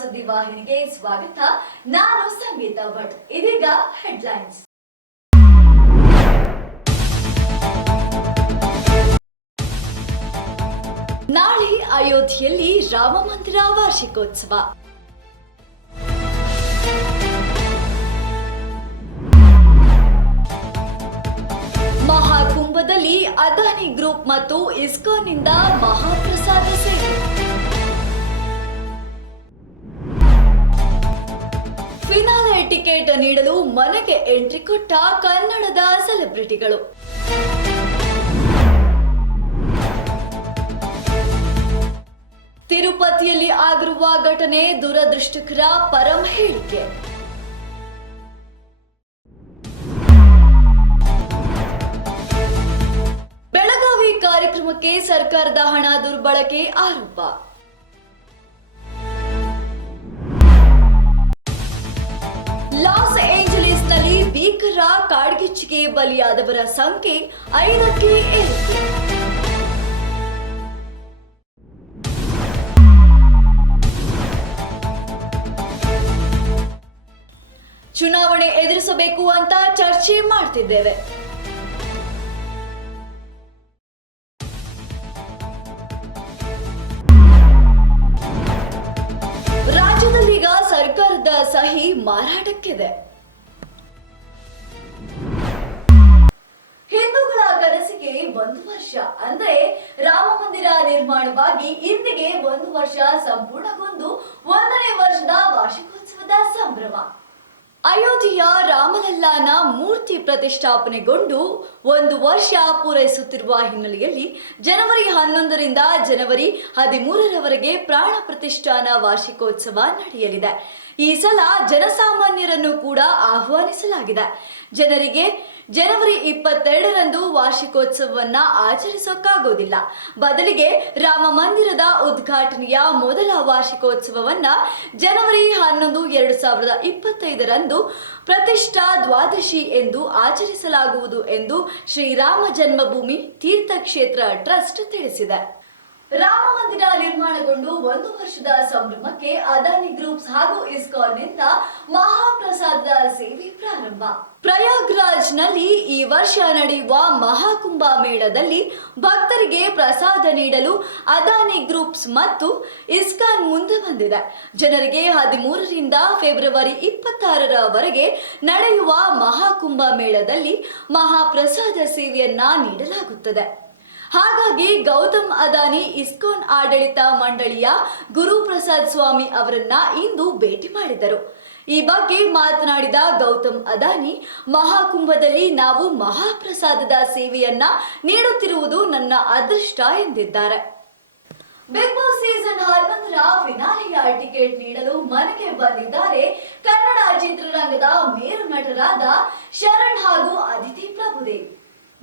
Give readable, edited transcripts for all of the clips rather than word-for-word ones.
ಸುದ್ದಿವಾಹಿನಿಗೆ ಸ್ವಾಗತ. ನಾನು ಸಂಗೀತ ಭಟ್. ಇದೀಗ ಹೆಡ್ಲೈನ್ಸ್. ನಾಳೆ ಅಯೋಧ್ಯೆಯಲ್ಲಿ ರಾಮ ಮಂದಿರ ವಾರ್ಷಿಕೋತ್ಸವ. ಮಹಾಕುಂಭದಲ್ಲಿ ಅದಾನಿ ಗ್ರೂಪ್ ಮತ್ತು ಇಸ್ಕಾನ್ನಿಂದ ಮಹಾಪ್ರಸಾದ ಸೇವೆ. ಫಿನಾಲೆ ಟಿಕೆಟ್ ನೀಡಲು ಮನೆಗೆ ಎಂಟ್ರಿ ಕೊಟ್ಟ ಕನ್ನಡದ ಸೆಲೆಬ್ರಿಟಿಗಳು. ತಿರುಪತಿಯಲ್ಲಿ ಆಗಿರುವ ಘಟನೆ ದುರದೃಷ್ಟಕರ, ಪರಂ ಹೇಳಿಕೆ. ಬೆಳಗಾವಿ ಕಾರ್ಯಕ್ರಮಕ್ಕೆ ಸರ್ಕಾರದ ಹಣ ದುರ್ಬಳಕೆ ಆರೋಪ. ಲಾಸ್ ಏಂಜಲೀಸ್ನಲ್ಲಿ ಭೀಕರ ಕಾಡ್ಗಿಚ್ಚಿಗೆ ಬಲಿಯಾದವರ ಸಂಖ್ಯೆ 5ಕ್ಕೆ ಏರಿಕೆ. ಚುನಾವಣೆ ಎದುರಿಸಬೇಕು ಅಂತ ಚರ್ಚೆ ಮಾಡ್ತಿದ್ದೇವೆ. ರಾಜ್ಯದಲ್ಲೀಗ ಸರ್ಕಾರದ ಸಹಿ ಮಾರಾಟಕ್ಕಿದೆ. ಹಿಂದೂಗಳ ಕನಸಿಗೆ 1 ವರ್ಷ ಅಂದ್ರೆ ರಾಮ ಮಂದಿರ ನಿರ್ಮಾಣವಾಗಿ ಇಂದಿಗೆ 1 ವರ್ಷ ಸಂಪೂರ್ಣಗೊಂಡು 1ನೇ ವರ್ಷದ ವಾರ್ಷಿಕೋತ್ಸವದ ಸಂಭ್ರಮ. ಅಯೋಧ್ಯೆಯ ರಾಮಲಲ್ಲಾನ ಮೂರ್ತಿ ಪ್ರತಿಷ್ಠಾಪನೆಗೊಂಡು 1 ವರ್ಷ ಪೂರೈಸುತ್ತಿರುವ ಹಿನ್ನೆಲೆಯಲ್ಲಿ ಜನವರಿ 11ರಿಂದ ಜನವರಿ 13ರವರೆಗೆ ಪ್ರಾಣ ಪ್ರತಿಷ್ಠಾನ ವಾರ್ಷಿಕೋತ್ಸವ ನಡೆಯಲಿದೆ. ಈ ಸಲ ಜನಸಾಮಾನ್ಯರನ್ನು ಕೂಡ ಆಹ್ವಾನಿಸಲಾಗಿದೆ. ಜನರಿಗೆ ಜನವರಿ 22ರಂದು ವಾರ್ಷಿಕೋತ್ಸವವನ್ನ ಆಚರಿಸೋಕ್ಕಾಗೋದಿಲ್ಲ. ಬದಲಿಗೆ ರಾಮ ಮಂದಿರದ ಉದ್ಘಾಟನೆಯ ಮೊದಲ ವಾರ್ಷಿಕೋತ್ಸವವನ್ನ ಜನವರಿ 11, 2025ರಂದು ಪ್ರತಿಷ್ಠಾ ದ್ವಾದಶಿ ಎಂದು ಆಚರಿಸಲಾಗುವುದು ಎಂದು ಶ್ರೀರಾಮ ಜನ್ಮಭೂಮಿ ತೀರ್ಥಕ್ಷೇತ್ರ ಟ್ರಸ್ಟ್ ತಿಳಿಸಿದೆ. ರಾಮ ಮಂದಿರ ನಿರ್ಮಾಣಗೊಂಡು 1 ವರ್ಷದ ಸಂಭ್ರಮಕ್ಕೆ ಅದಾನಿ ಗ್ರೂಪ್ಸ್ ಹಾಗೂ ಇಸ್ಕಾನ್ನಿಂದ ಮಹಾಪ್ರಸಾದದ ಸೇವೆ ಪ್ರಾರಂಭ. ಪ್ರಯಾಗ್ರಾಜ್ನಲ್ಲಿ ಈ ವರ್ಷ ನಡೆಯುವ ಮಹಾಕುಂಭ ಮೇಳದಲ್ಲಿ ಭಕ್ತರಿಗೆ ಪ್ರಸಾದ ನೀಡಲು ಅದಾನಿ ಗ್ರೂಪ್ಸ್ ಮತ್ತು ಇಸ್ಕಾನ್ ಮುಂದೆ ಬಂದಿದೆ. ಜನರಿಗೆ 13ರಿಂದ ಫೆಬ್ರವರಿ 26ರವರೆಗೆ ನಡೆಯುವ ಮಹಾಕುಂಭ ಮೇಳದಲ್ಲಿ ಮಹಾಪ್ರಸಾದ ಸೇವೆಯನ್ನ ನೀಡಲಾಗುತ್ತದೆ. ಹಾಗಾಗಿ ಗೌತಮ್ ಅದಾನಿ ಇಸ್ಕಾನ್ ಆಡಳಿತ ಮಂಡಳಿಯ ಗುರುಪ್ರಸಾದ್ ಸ್ವಾಮಿ ಅವರನ್ನ ಇಂದು ಭೇಟಿ ಮಾಡಿದರು. ಈ ಬಗ್ಗೆ ಮಾತನಾಡಿದ ಗೌತಮ್ ಅದಾನಿ, ಮಹಾಕುಂಭದಲ್ಲಿ ನಾವು ಮಹಾಪ್ರಸಾದದ ಸೇವೆಯನ್ನ ನೀಡುತ್ತಿರುವುದು ನನ್ನ ಅದೃಷ್ಟ ಎಂದಿದ್ದಾರೆ. ಬಿಗ್ ಬಾಸ್ ಸೀಸನ್ 11ರ ಫಿನಾಲೆಯ ಟಿಕೆಟ್ ನೀಡಲು ಮನೆಗೆ ಬಂದಿದ್ದಾರೆ ಕನ್ನಡ ಚಿತ್ರರಂಗದ ಮೇರು ನಟರಾದ ಶರಣ್ ಹಾಗೂ Aditi Prabhudev.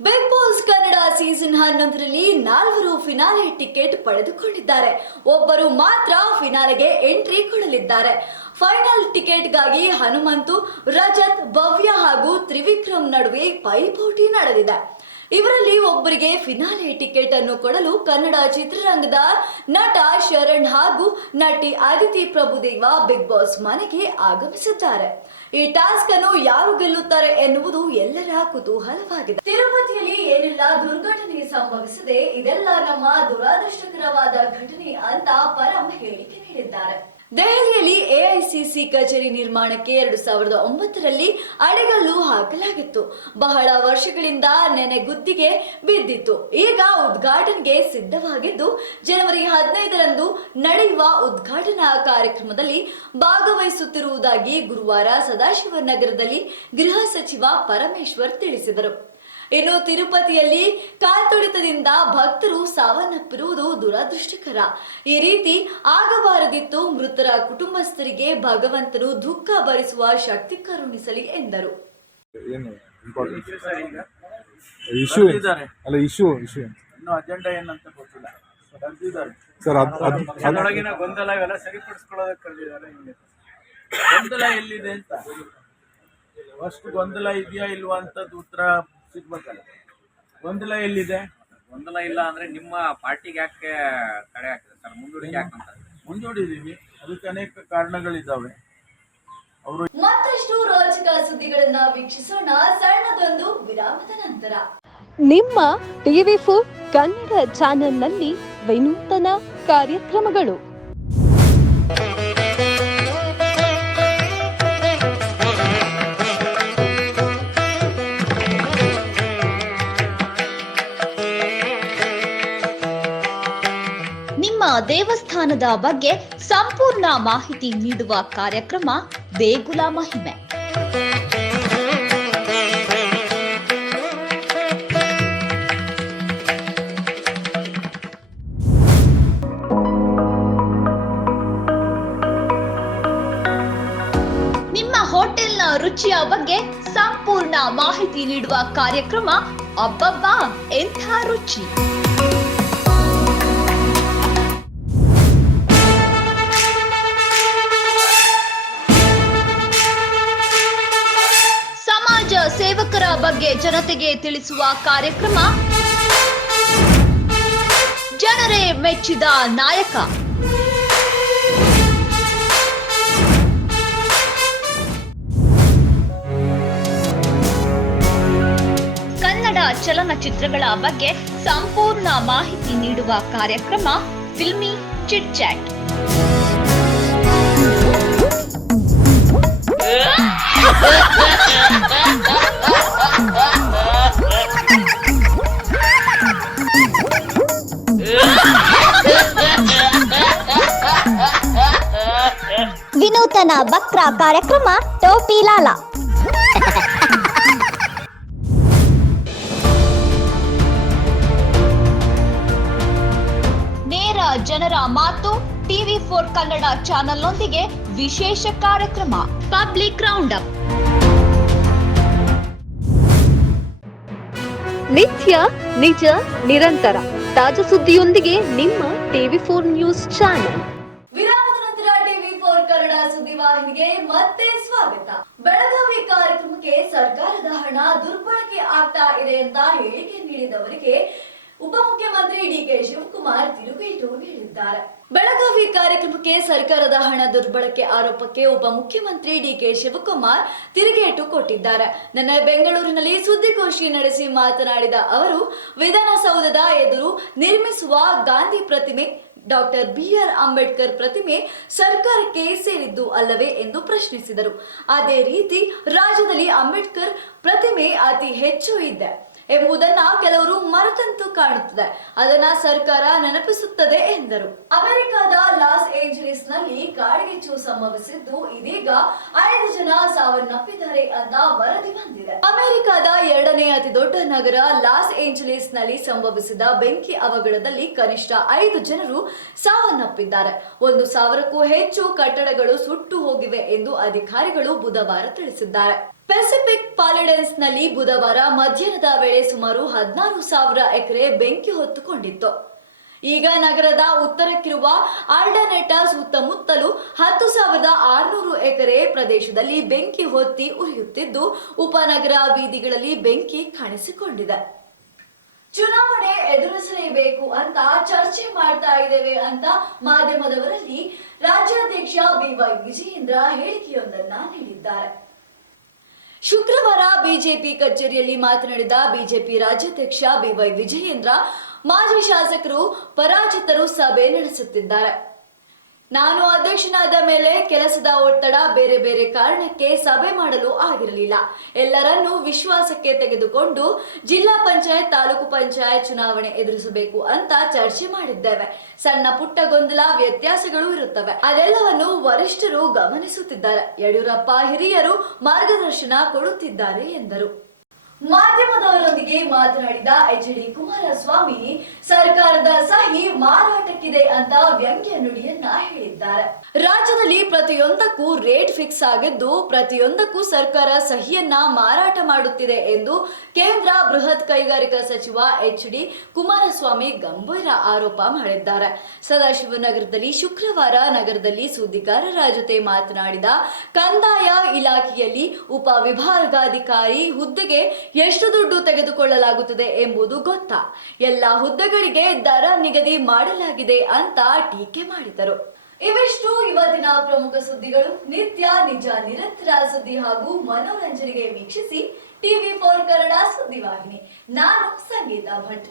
Big boss Kannada season 11ರಲ್ಲಿ 4 ಫಿನಾಲೆ ಟಿಕೆಟ್ ಪಡೆದುಕೊಂಡಿದ್ದಾರೆ. ಒಬ್ಬರು ಮಾತ್ರ ಫಿನಾಲೆಗೆ ಎಂಟ್ರಿ ಕೊಡಲಿದ್ದಾರೆ. ಫೈನಲ್ ಟಿಕೆಟ್ಗಾಗಿ ಹನುಮಂತು, ರಜತ್, ಭವ್ಯ ಹಾಗೂ ತ್ರಿವಿಕ್ರಮ್ ನಡುವೆ ಪೈಪೋಟಿ ನಡೆದಿದೆ. ಇವರಲ್ಲಿ ಒಬ್ಬರಿಗೆ ಫಿನಾಲೆ ಟಿಕೆಟ್ ಅನ್ನು ಕೊಡಲು ಕನ್ನಡ ಚಿತ್ರರಂಗದ ನಟ ಶರಣ್ ಹಾಗೂ ನಟಿ ಅದಿತಿ ಪ್ರಭುದೇವ ಬಿಗ್ ಬಾಸ್ ಮನೆಗೆ ಆಗಮಿಸಿದ್ದಾರೆ. ಈ ಟಾಸ್ಕ್ ಅನ್ನು ಯಾರು ಗೆಲ್ಲುತ್ತಾರೆ ಎನ್ನುವುದು ಎಲ್ಲರ ಕುತೂಹಲವಾಗಿದೆ. ತಿರುಪತಿಯಲ್ಲಿ ಏನೆಲ್ಲ ದುರ್ಘಟನೆ ಸಂಭವಿಸಿದೆ, ಇದೆಲ್ಲ ನಮ್ಮ ದುರಾದೃಷ್ಟಕರವಾದ ಘಟನೆ ಅಂತ ಪರಂ ಹೇಳಿಕೆ ನೀಡಿದ್ದಾರೆ. ದೆಹಲಿಯಲ್ಲಿ ಎಐಸಿಸಿ ಕಚೇರಿ ನಿರ್ಮಾಣಕ್ಕೆ 2009ರಲ್ಲಿ ಅಡಿಗಲ್ಲು ಹಾಕಲಾಗಿತ್ತು. ಬಹಳ ವರ್ಷಗಳಿಂದ ನೆನೆಗುದ್ದಿಗೆ ಬಿದ್ದಿತ್ತು. ಈಗ ಉದ್ಘಾಟನೆಗೆ ಸಿದ್ಧವಾಗಿದ್ದು ಜನವರಿ 15ರಂದು ನಡೆಯುವ ಉದ್ಘಾಟನಾ ಕಾರ್ಯಕ್ರಮದಲ್ಲಿ ಭಾಗವಹಿಸುತ್ತಿರುವುದಾಗಿ ಗುರುವಾರ ಸದಾಶಿವನಗರದಲ್ಲಿ ಗೃಹ ಸಚಿವ ಪರಮೇಶ್ವರ್ ತಿಳಿಸಿದರು. ಇನ್ನು ತಿರುಪತಿಯಲ್ಲಿ ಕಾಲ್ತುಳಿತದಿಂದ ಭಕ್ತರು ಸಾವನ್ನಪ್ಪಿರುವುದು ದುರದೃಷ್ಟಕರ. ಈ ರೀತಿ ಆಗಬಾರದಿತ್ತು. ಮೃತರ ಕುಟುಂಬಸ್ಥರಿಗೆ ಭಗವಂತನು ದುಃಖ ಭರಿಸುವ ಶಕ್ತಿ ಕರುಣಿಸಲಿ ಎಂದರು. ಗೊಂದಲ ಇವೆಲ್ಲ ಸರಿಪಡಿಸ್ಕೊಳ್ಳೋದಕ್ಕೆ ಗೊಂದಲ ಎಲ್ಲಿದೆ ಅಂತ ಅಷ್ಟು ಗೊಂದಲ ಇದೆಯಾ ಇಲ್ವಾ ಅಂತ ಉತ್ತರ ಸಿಗ್ಬೇಕಲ್ಲ. ಗೊಂದಲ ಎಲ್ಲಿದೆ? ಗೊಂದಲ ಇಲ್ಲ ಅಂದ್ರೆ ನಿಮ್ಮ ಪಾರ್ಟಿಗೆ ಯಾಕೆ ತಡೆ ಆಗ್ತದೆ ಸರ್? ಮುಂದೂಡಿಕೆ ಯಾಕಂತ ಮುಂದೂಡಿದೀವಿ. ಅದಕ್ಕೆ ಅನೇಕ ಕಾರಣಗಳಿದ್ದಾವೆ. ಅವರು ಮತ್ತಷ್ಟು ರೋಚಕ ಸುದ್ದಿಗಳನ್ನ ವೀಕ್ಷಿಸೋಣ ಸಣ್ಣದೊಂದು ವಿರಾಮದ ನಂತರ. ನಿಮ್ಮ TV4 ಕನ್ನಡ ಚಾನೆಲ್ನಲ್ಲಿ ವಿನೂತನ ಕಾರ್ಯಕ್ರಮಗಳು. ನಿಮ್ಮ ದೇವಸ್ಥಾನದ ಬಗ್ಗೆ ಸಂಪೂರ್ಣ ಮಾಹಿತಿ ನೀಡುವ ಕಾರ್ಯಕ್ರಮ ದೇಗುಲ ಮಹಿಮೆ. ನಿಮ್ಮ ಹೋಟೆಲ್ನ ರುಚಿಯ ಬಗ್ಗೆ ಸಂಪೂರ್ಣ ಮಾಹಿತಿ ನೀಡುವ ಕಾರ್ಯಕ್ರಮ ಅಬ್ಬಬ್ಬಾ ಎಂಥ ರುಚಿ. ಸಮಾಜ ಸೇವಕರ ಬಗ್ಗೆ ಜನತೆಗೆ ತಿಳಿಸುವ ಕಾರ್ಯಕ್ರಮ ಜನರೇ ಮೆಚ್ಚಿದ ನಾಯಕ. ಕನ್ನಡ ಚಲನಚಿತ್ರಗಳ ಬಗ್ಗೆ ಸಂಪೂರ್ಣ ಮಾಹಿತಿ ನೀಡುವ ಕಾರ್ಯಕ್ರಮ ಫಿಲ್ಮಿ ಚಿಟ್ ಚಾಟ್. ವಿನೂತನ ವಕ್ರ ಕಾರ್ಯಕ್ರಮ ಟೋಪಿ ಲಾಲ. ನೇರ ಜನರ ಮಾತು TV4 ಕನ್ನಡ ಚಾನೆಲ್ನೊಂದಿಗೆ ವಿಶೇಷ ಕಾರ್ಯಕ್ರಮ ಪಬ್ಲಿಕ್ ರೌಂಡ್ ಅಪ್. ನಿತ್ಯ ನಿಜ ನಿರಂತರ ತಾಜಾ ಸುದ್ದಿಯೊಂದಿಗೆ ನಿಮ್ಮ TV4 ನ್ಯೂಸ್ ಚಾನೆಲ್. ವಿರಾಮದ ನಂತರ TV4 ಕನ್ನಡ ಸುದ್ದಿವಾಹಿನಿಗೆ ಮತ್ತೆ ಸ್ವಾಗತ. ಬೆಳಗಾವಿ ಕಾರ್ಯಕ್ರಮಕ್ಕೆ ಸರ್ಕಾರದ ಹಣ ದುರ್ಬಳಕೆ ಆಗ್ತಾ ಇದೆ ಅಂತ ಹೇಳಿಕೆ ನೀಡಿದವರಿಗೆ ಉಪಮುಖ್ಯಮಂತ್ರಿ ಡಿಕೆ ಶಿವಕುಮಾರ್ ತಿರುಗೇಟು ನೀಡಿದ್ದಾರೆ. ಬೆಳಗಾವಿ ಕಾರ್ಯಕ್ರಮಕ್ಕೆ ಸರ್ಕಾರದ ಹಣ ದುರ್ಬಳಕೆ ಆರೋಪಕ್ಕೆ ಉಪಮುಖ್ಯಮಂತ್ರಿ ಡಿಕೆ ಶಿವಕುಮಾರ್ ತಿರುಗೇಟು ಕೊಟ್ಟಿದ್ದಾರೆ. ನಿನ್ನೆ ಬೆಂಗಳೂರಿನಲ್ಲಿ ಸುದ್ದಿಗೋಷ್ಠಿ ನಡೆಸಿ ಮಾತನಾಡಿದ ಅವರು, ವಿಧಾನಸೌಧದ ಎದುರು ನಿರ್ಮಿಸುವ ಗಾಂಧಿ ಪ್ರತಿಮೆ, ಡಾಕ್ಟರ್ BR ಅಂಬೇಡ್ಕರ್ ಪ್ರತಿಮೆ ಸರ್ಕಾರಕ್ಕೆ ಸೇರಿದ್ದು ಅಲ್ಲವೇ ಎಂದು ಪ್ರಶ್ನಿಸಿದರು. ಅದೇ ರೀತಿ ರಾಜ್ಯದಲ್ಲಿ ಅಂಬೇಡ್ಕರ್ ಪ್ರತಿಮೆ ಅತಿ ಹೆಚ್ಚು ಇದೆ ಎಂಬುದನ್ನ ಕೆಲವರು ಮರೆತಂತೂ ಕಾಣುತ್ತದೆ. ಅದನ್ನ ಸರ್ಕಾರ ನೆನಪಿಸುತ್ತದೆ ಎಂದರು. ಅಮೆರಿಕದ ಲಾಸ್ ಏಂಜಲೀಸ್ ನಲ್ಲಿ ಕಾಡ್ಗಿಚ್ಚು ಸಂಭವಿಸಿದ್ದು ಇದೀಗ 5 ಜನ ಸಾವನ್ನಪ್ಪಿದ್ದಾರೆ ಅಂತ ವರದಿ ಬಂದಿದೆ. ಅಮೆರಿಕದ 2ನೇ ಅತಿ ದೊಡ್ಡ ನಗರ ಲಾಸ್ ಏಂಜಲೀಸ್ ನಲ್ಲಿ ಸಂಭವಿಸಿದ ಬೆಂಕಿ ಅವಘಡದಲ್ಲಿ ಕನಿಷ್ಠ 5 ಜನರು ಸಾವನ್ನಪ್ಪಿದ್ದಾರೆ. 1,000ಕ್ಕೂ ಹೆಚ್ಚು ಕಟ್ಟಡಗಳು ಸುಟ್ಟು ಹೋಗಿವೆ ಎಂದು ಅಧಿಕಾರಿಗಳು ಬುಧವಾರ ತಿಳಿಸಿದ್ದಾರೆ. ಪೆಸಿಫಿಕ್ ಪಾಲಿಡೆನ್ಸ್ ನಲ್ಲಿ ಬುಧವಾರ ಮಧ್ಯಾಹ್ನದ ವೇಳೆ ಸುಮಾರು 16,000 ಎಕರೆ ಬೆಂಕಿ ಹೊತ್ತುಕೊಂಡಿತ್ತು. ಈಗ ನಗರದ ಉತ್ತರಕ್ಕಿರುವ ಆಲ್ಡನೆಟಾ ಸುತ್ತಮುತ್ತಲೂ 10,600 ಎಕರೆ ಪ್ರದೇಶದಲ್ಲಿ ಬೆಂಕಿ ಹೊತ್ತಿ ಉರಿಯುತ್ತಿದ್ದು ಉಪನಗರ ಬೀದಿಗಳಲ್ಲಿ ಬೆಂಕಿ ಕಾಣಿಸಿಕೊಂಡಿದೆ. ಚುನಾವಣೆ ಎದುರಿಸಲೇಬೇಕು ಅಂತ ಚರ್ಚೆ ಮಾಡ್ತಾ ಇದ್ದೇವೆ ಅಂತ ಮಾಧ್ಯಮದವರಲ್ಲಿ ರಾಜ್ಯಾಧ್ಯಕ್ಷ BY ವಿಜಯೇಂದ್ರ ಹೇಳಿಕೆಯೊಂದನ್ನ ನೀಡಿದ್ದಾರೆ. ಶುಕ್ರವಾರ ಬಿಜೆಪಿ ಕಚೇರಿಯಲ್ಲಿ ಮಾತನಾಡಿದ ಬಿಜೆಪಿ ರಾಜ್ಯಾಧ್ಯಕ್ಷ BY ವಿಜಯೇಂದ್ರ, ಮಾಜಿ ಶಾಸಕರು ಪರಾಜಿತರು ಸಭೆ ನಡೆಸುತ್ತಿದ್ದಾರೆ. ನಾನು ಅಧ್ಯಕ್ಷನಾದ ಮೇಲೆ ಕೆಲಸದ ಒತ್ತಡ, ಬೇರೆ ಬೇರೆ ಕಾರಣಕ್ಕೆ ಸಭೆ ಮಾಡಲು ಆಗಿರಲಿಲ್ಲ. ಎಲ್ಲರನ್ನೂ ವಿಶ್ವಾಸಕ್ಕೆ ತೆಗೆದುಕೊಂಡು ಜಿಲ್ಲಾ ಪಂಚಾಯತ್, ತಾಲೂಕು ಪಂಚಾಯತ್ ಚುನಾವಣೆ ಎದುರಿಸಬೇಕು ಅಂತ ಚರ್ಚೆ ಮಾಡಿದ್ದೇವೆ. ಸಣ್ಣ ಪುಟ್ಟ ಗೊಂದಲ, ವ್ಯತ್ಯಾಸಗಳು ಇರುತ್ತವೆ. ಅದೆಲ್ಲವನ್ನು ವರಿಷ್ಠರು ಗಮನಿಸುತ್ತಿದ್ದಾರೆ. ಯಡಿಯೂರಪ್ಪ ಹಿರಿಯರು ಮಾರ್ಗದರ್ಶನ ಕೊಡುತ್ತಿದ್ದಾರೆ ಎಂದರು. ಮಾಧ್ಯಮದವರೊಂದಿಗೆ ಮಾತನಾಡಿದ HD ಕುಮಾರಸ್ವಾಮಿ, ಸರ್ಕಾರದ ಸಹಿ ಮಾರಾಟಕ್ಕಿದೆ ಅಂತ ವ್ಯಂಗ್ಯ ನುಡಿಯನ್ನ ಹೇಳಿದ್ದಾರೆ. ರಾಜ್ಯದಲ್ಲಿ ಪ್ರತಿಯೊಂದಕ್ಕೂ ರೇಟ್ ಫಿಕ್ಸ್ ಆಗಿದ್ದು ಪ್ರತಿಯೊಂದಕ್ಕೂ ಸರ್ಕಾರ ಸಹಿಯನ್ನ ಮಾರಾಟ ಮಾಡುತ್ತಿದೆ ಎಂದು ಕೇಂದ್ರ ಬೃಹತ್ ಕೈಗಾರಿಕಾ ಸಚಿವ HD ಕುಮಾರಸ್ವಾಮಿ ಗಂಭೀರ ಆರೋಪ ಮಾಡಿದ್ದಾರೆ. ಸದಾಶಿವನಗರದಲ್ಲಿ ಶುಕ್ರವಾರ ನಗರದಲ್ಲಿ ಸುದ್ದಿಗಾರರ ಜೊತೆ ಮಾತನಾಡಿದ ಕಂದಾಯ ಇಲಾಖೆಯಲ್ಲಿ ಉಪವಿಭಾಗಾಧಿಕಾರಿ ಹುದ್ದೆಗೆ ಎಷ್ಟು ದುಡ್ಡು ತೆಗೆದುಕೊಳ್ಳಲಾಗುತ್ತದೆ ಎಂಬುದು ಗೊತ್ತಾ? ಎಲ್ಲ ಹುದ್ದೆಗಳಿಗೆ ದರ ನಿಗದಿ ಮಾಡಲಾಗಿದೆ ಅಂತ ಟೀಕೆ ಮಾಡಿದರು. ಇವಿಷ್ಟು ಇವತ್ತಿನ ಪ್ರಮುಖ ಸುದ್ದಿಗಳು. ನಿತ್ಯ ನಿಜ ನಿರಂತರ ಸುದ್ದಿ ಹಾಗೂ ಮನೋರಂಜನೆಗೆ ವೀಕ್ಷಿಸಿ ಟಿವಿ4 ಕನ್ನಡ ಸುದ್ದಿವಾಹಿನಿ. ನಾನು ಸಂಗೀತಾ ಭಟ್.